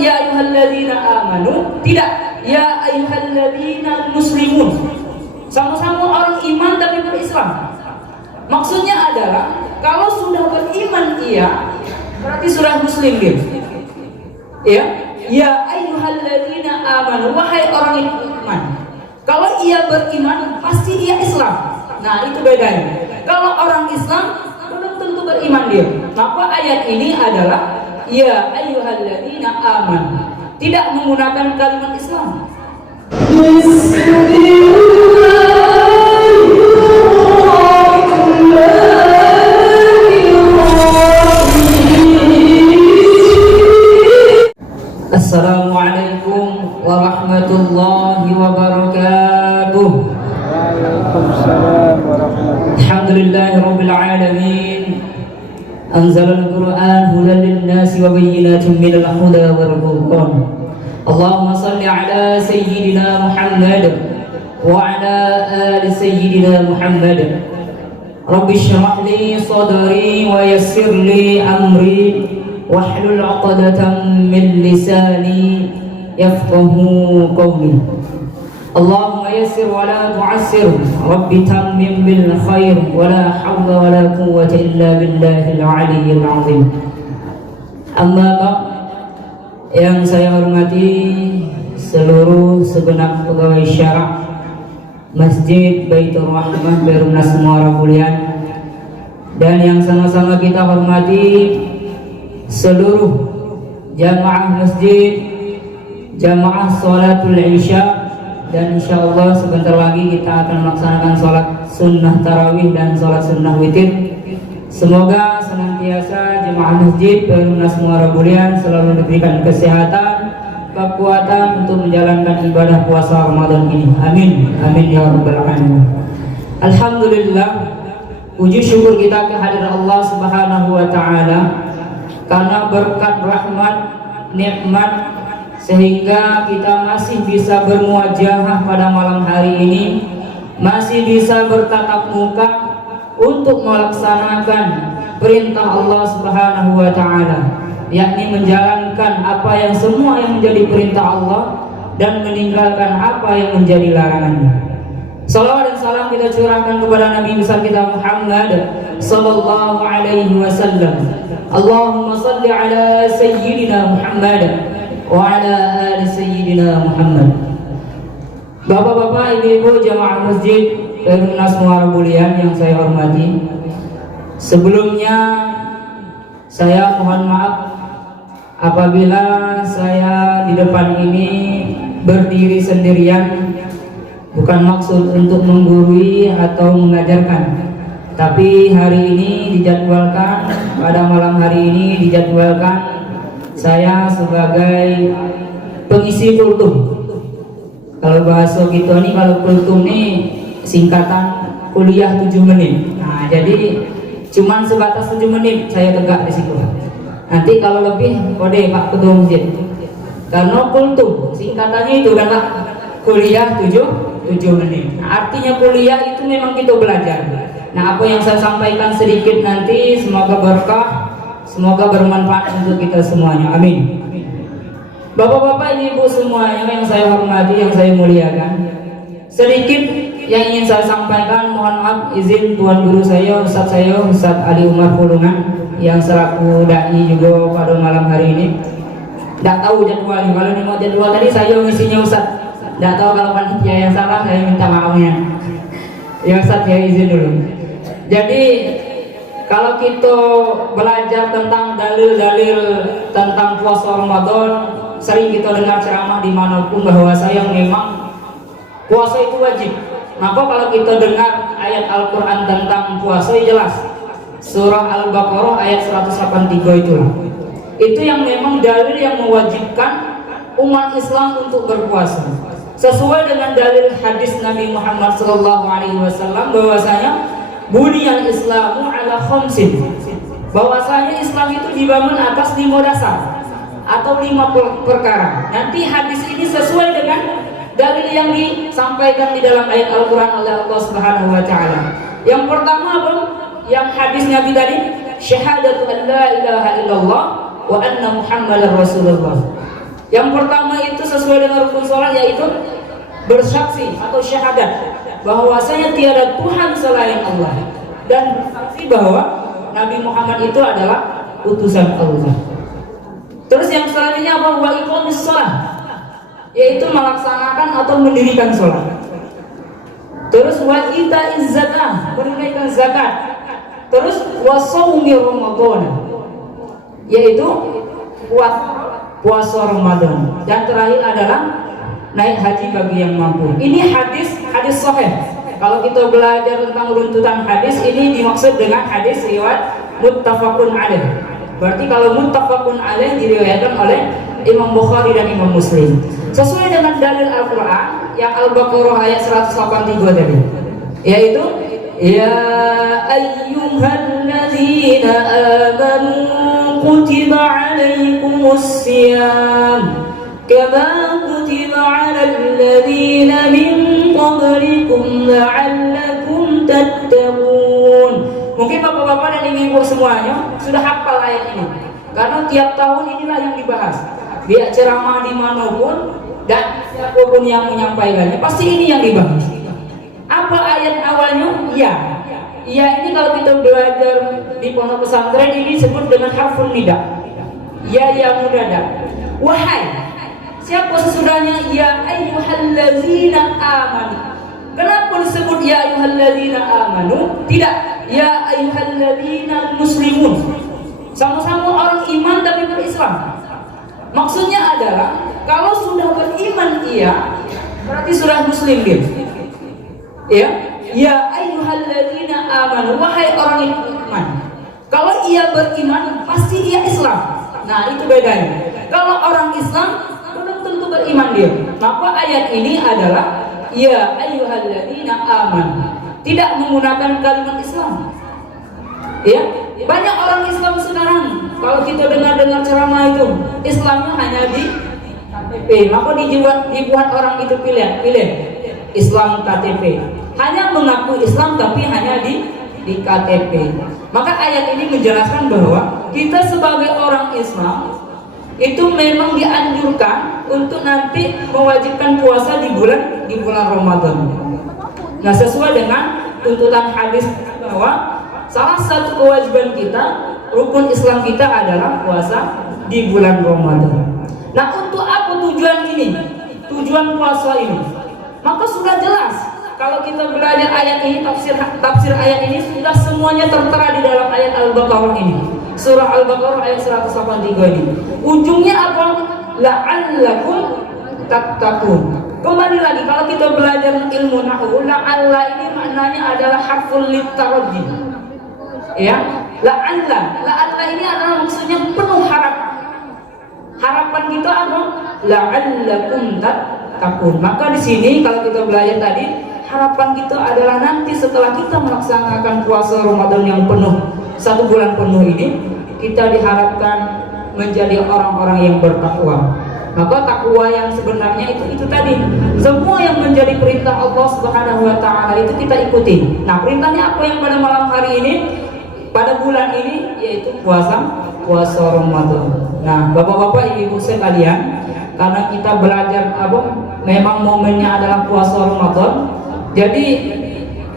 ya ayyuhalladzina amanu, tidak ya ayyuhalladzina muslimun. Sama-sama orang iman tapi berislam. Maksudnya adalah kalau sudah beriman ia berarti sudah muslim dia. Ya ayyuhalladzina amanu, wahai orang yang beriman. Kalau ia beriman pasti ia Islam. Nah, itu bedanya. Kalau orang Islam belum tentu beriman dia. Maka ayat ini adalah ya ayyuhalladzina amanu, tidak menggunakan kalimat Islam. Assalamualaikum warahmatullahi wabarakatuh. Waalaikumsalam warahmatullahi. Alhamdulillahirabbil alamin. Anzalal Qur'an hudan lin-nasi wa bayyinatin minal huda wal furqan. Allahumma shalli ala sayyidina Muhammad wa ala ali sayyidina Muhammad. Rabbi shrah li sadri wa yassir li amri wahlul 'uqdatam min lisani yafqahu qawli. Allahumma yassir wa la tu'assir, Rabbi tammim bil khair, wa la hawla wa la quwwata illa billahil 'aliyyil 'azim. Amma ba'd, yang saya hormati seluruh segenap pegawai syara Masjid Baitur Rahmah Darunnas Muara Bulian, dan yang sama-sama kita hormati seluruh jamaah masjid, jamaah sholatul isya, dan insyaallah sebentar lagi kita akan melaksanakan sholat sunnah tarawih dan sholat sunnah witir. Semoga senantiasa jemaah masjid Darunnas Muara Bulian selalu diberikan kesehatan, kekuatan untuk menjalankan ibadah puasa Ramadan ini. Amin, amin ya rabbal alamin. Alhamdulillah, puji syukur kita kehadirat Allah Subhanahu wa taala karena berkat rahmat, nikmat, sehingga kita masih bisa bermuajahah pada malam hari ini, masih bisa bertatap muka untuk melaksanakan perintah Allah Subhanahu wa taala, yakni menjalankan apa yang semua yang menjadi perintah Allah dan meninggalkan apa yang menjadi larangannya. Salawat dan salam kita curahkan kepada Nabi besar kita Muhammad sallallahu alaihi wasallam. Allahumma shalli ala sayyidina Muhammad wa ala ali sayyidina Muhammad. Bapak-bapak, ibu-ibu jamaah masjid Darunnas Muara Bulian yang saya hormati, sebelumnya saya mohon maaf apabila saya di depan ini berdiri sendirian, bukan maksud untuk menggurui atau mengajarkan, tapi hari ini dijadwalkan, pada malam hari ini dijadwalkan saya sebagai pengisi kultum. Kalau bahasa gitu nih, kalau kultum nih singkatan kuliah 7 menit. Nah, jadi cuman sebatas 7 menit saya tegak di situ. Nanti kalau lebih kode Pak Ketua Masjid. Karena kultum singkatannya itu kan Pak, kuliah 7 menit. Nah, artinya kuliah itu memang kita belajar. Nah, apa yang saya sampaikan sedikit nanti semoga berkah, semoga bermanfaat untuk kita semuanya. Amin. Bapak-bapak, ibu semuanya yang saya hormati, yang saya muliakan, sedikit yang ingin saya sampaikan. Mohon maaf izin tuan guru saya, Ustaz Ali Umar Pulungan, yang selaku dai juga pada malam hari ini. Tidak tahu jadwalnya, kalau ini mau jadwal tadi saya ngisinya Ustaz. Tidak tahu kalau panitia yang salah, saya minta maafnya. Ya Ustaz, ya izin dulu. Jadi kalau kita belajar tentang dalil-dalil tentang puasa Ramadan, sering kita dengar ceramah dimanapun bahwa saya memang puasa itu wajib. Maka kalau kita dengar ayat Al-Quran tentang puasa, ya jelas surah Al-Baqarah ayat 183 itulah. Itu yang memang dalil yang mewajibkan umat Islam untuk berpuasa. Sesuai dengan dalil hadis Nabi Muhammad SAW bahwasanya buniyal Islamu ala khamsin, bahwasanya Islam itu dibangun atas 5 dasar atau 5 perkara. Nanti hadis ini sesuai dengan dalil yang disampaikan di dalam ayat Al-Quran oleh Allah Subhanahu wa taala. Yang pertama apa? Yang hadis Nabi tadi, syahadatu an la ilaha illallah wa anna Muhammadar Rasulullah. Yang pertama itu sesuai dengan rukun sholat, yaitu bersaksi atau syahadat bahwasanya tiada Tuhan selain Allah, dan bersaksi bahwa Nabi Muhammad itu adalah utusan Allah. Terus yang selanjutnya apa? Wa iqamis shalah, yaitu melaksanakan atau mendirikan sholat. Terus wa itaiz zakah, menunaikan zakat. Terus wa shaumi Ramadan, yaitu puasa Ramadan. Dan terakhir adalah naik haji bagi yang mampu. Ini hadis sahih. Kalau kita belajar tentang runtutan hadis, ini dimaksud dengan hadis riwayat muttafaqun alaih. Berarti kalau muttafaqun alaih diriwayatkan oleh Imam Bukhari dan Imam Muslim sesuai dengan dalil Al-Quran yang Al-Baqarah ayat 183 tadi, yaitu ya ayyuhalladzina amanu kutiba alaikumus siyam kama kutiba alal ladzina min qablikum la'allakum tattaqun. Mungkin bapak-bapak dan ibu-ibu semuanya sudah hafal ayat ini, karena tiap tahun inilah yang dibahas. Biar ceramah dimanapun dan siapapun yang menyampaikannya, pasti ini yang dibahas. Apa ayat awalnya? Ya. Ya ini kalau kita belajar di pondok pesantren ini disebut dengan harfun nida. Ya munada. Wahai. Siapa sesudahnya? Ya ayyuhallazina amanu. Kenapa disebut ya ayyuhallazina amanu? Tidak ya ayyuhallazina muslimun. Sama-sama orang iman tapi berislam. Maksudnya adalah kalau sudah beriman ia berarti sudah muslim dia. Ya ayyuhallazina amanu, wahai orang yang beriman. Kalau ia beriman pasti ia Islam. Nah, itu bedanya. Kalau orang Islam belum tentu beriman dia. Maka ayat ini adalah ya ayyuhalladzina amanu, tidak menggunakan kalimat Islam. Ya, banyak orang Islam sekarang kalau kita dengar ceramah itu Islamnya hanya di KTP. Maka dibuat orang itu pilih Islam KTP. Hanya mengaku Islam tapi hanya di KTP. Maka ayat ini menjelaskan bahwa kita sebagai orang Islam itu memang dianjurkan untuk nanti mewajibkan puasa di bulan Ramadan. Nah, sesuai dengan tuntutan hadis bahwa salah satu kewajiban kita, rukun Islam kita adalah puasa di bulan Ramadan. Nah, untuk apa tujuan ini? Tujuan puasa ini? Maka sudah jelas. Kalau kita belajar ayat ini, tafsir ayat ini sudah semuanya tertera di dalam ayat Al-Baqarah ini. Surah Al-Baqarah ayat 183 ini. Ujungnya apa? La'allakum tattaqun. Kembali lagi kalau kita belajar ilmu nahwu, la'alla ini maknanya adalah harful litarajji. Ya, la'alla ini adalah maksudnya penuh harap. Harapan kita apa? La'allakum tattaqun. Maka di sini kalau kita belajar tadi, harapan kita adalah nanti setelah kita melaksanakan puasa Ramadan yang penuh, 1 bulan penuh ini, kita diharapkan menjadi orang-orang yang bertakwa. Maka takwa yang sebenarnya itu tadi, semua yang menjadi perintah Allah Subhanahu wa taala itu kita ikuti. Nah, perintahnya apa yang pada malam hari ini, pada bulan ini, yaitu puasa Ramadan. Nah, bapak-bapak, ibu-ibu sekalian, karena kita belajar memang momennya adalah puasa Ramadan. Jadi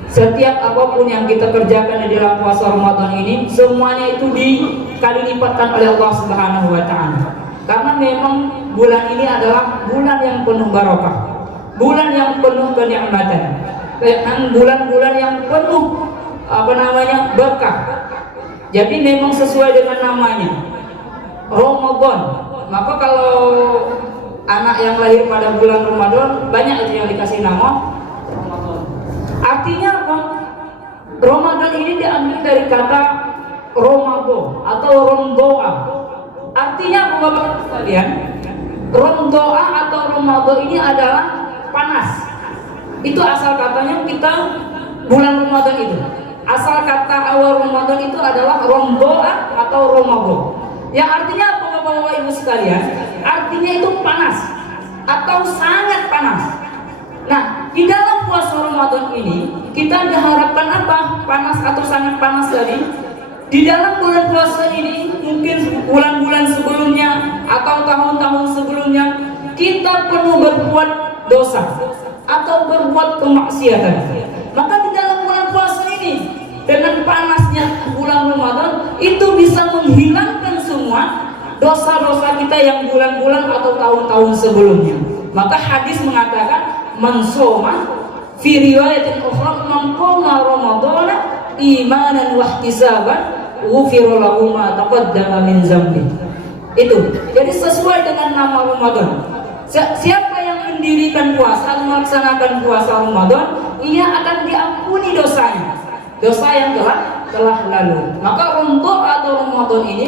setiap apapun yang kita kerjakan di dalam puasa Ramadan ini, semuanya itu dikali lipatkan oleh Allah Subhanahu wa taala. Karena memang bulan ini adalah bulan yang penuh barokah, bulan yang penuh kenikmatan, bulan-bulan yang penuh berkah. Jadi memang sesuai dengan namanya Ramadan. Maka kalau anak yang lahir pada bulan Ramadan, banyak itu yang dikasih nama Ramadan. Artinya apa? Ramadan ini diambil dari kata Romado atau Rondoa. Artinya apa bapak sekalian? Rondoa atau Romado ini adalah panas. Itu asal katanya kita bulan Ramadan itu. Asal kata awal Ramadan itu adalah Rondoa atau Romado. Yang artinya apa bapak-bapak ibu sekalian? Artinya itu panas atau sangat panas. Nah, di dalam puasa Ramadan ini kita diharapkan apa? Panas atau sangat panas tadi. Di dalam bulan puasa ini, mungkin bulan-bulan sebelumnya atau tahun-tahun sebelumnya berbuat dosa atau berbuat kemaksiatan. Maka di dalam bulan puasa ini dengan panasnya bulan Ramadan itu bisa menghilangkan semua dosa-dosa kita yang bulan-bulan atau tahun-tahun sebelumnya. Maka hadis mengatakan man shoma fi riwayatin ukhra man qama ramadhana imanan wa ihtisaban ghufira lahu ma taqaddama min dzambi. Itu. Jadi sesuai dengan nama Ramadan. Siapa yang mendirikan puasa, melaksanakan puasa Ramadan, ia akan diampuni dosanya. Dosa yang telah lalu. Maka untuk atau Ramadan ini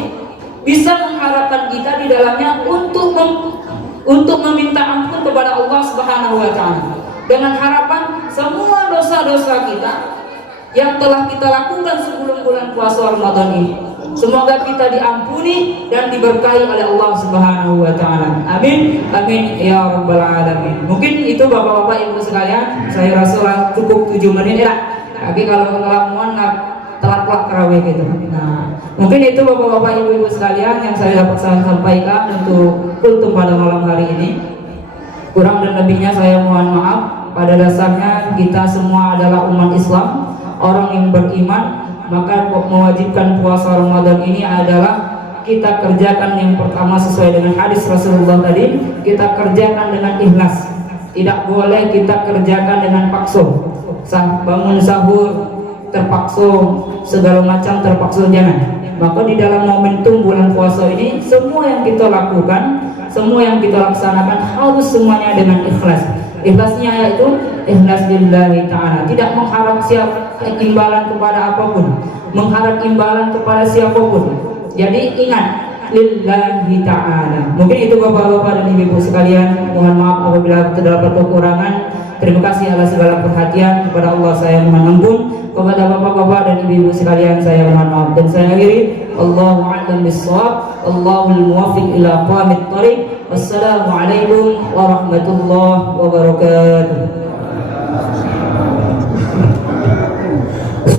bisa mengharapkan kita di dalamnya untuk meminta ampun kepada Allah Subhanahu wa taala. Dengan harapan semua dosa-dosa kita yang telah kita lakukan sebelum bulan puasa Ramadan ini, semoga kita diampuni dan diberkahi oleh Allah Subhanahu wa taala. Amin. Amin ya rabbal alamin. Mungkin itu Bapak-bapak Ibu sekalian, saya rasa cukup 7 menit ya. Tapi kalau kelamuan telat terawih gitu. Nah, mungkin itu Bapak-bapak Ibu sekalian yang saya dapat sampaikan untuk pada malam hari ini. Kurang dan lebihnya saya mohon maaf. Pada dasarnya kita semua adalah umat Islam, orang yang beriman. Maka mewajibkan puasa Ramadan ini adalah kita kerjakan yang pertama sesuai dengan hadis Rasulullah tadi, kita kerjakan dengan ikhlas. Tidak boleh kita kerjakan dengan paksa. Bangun sahur terpaksa, segala macam terpaksa, jangan. Maka di dalam momentum bulan puasa ini, semua yang kita lakukan, semua yang kita laksanakan harus semuanya dengan ikhlas. Ikhlasnya yaitu ikhlas lillahi ta'ala, tidak mengharap imbalan kepada apapun, mengharap imbalan kepada siapapun. Jadi ingat, lillahi ta'ala. Mungkin itu Bapak-bapak dan Ibu sekalian. Mohon maaf apabila terdapat kekurangan. Terima kasih atas segala perhatian. Kepada Allah saya mohon ampun. Kepada Bapak-bapak dan Ibu sekalian saya mohon maaf. Dan saya akhiri, Allahu a'lam bis-shawab, Allahul muwaffiq ila aqwamit thoriq. Wassalamualaikum warahmatullahi wabarakatuh.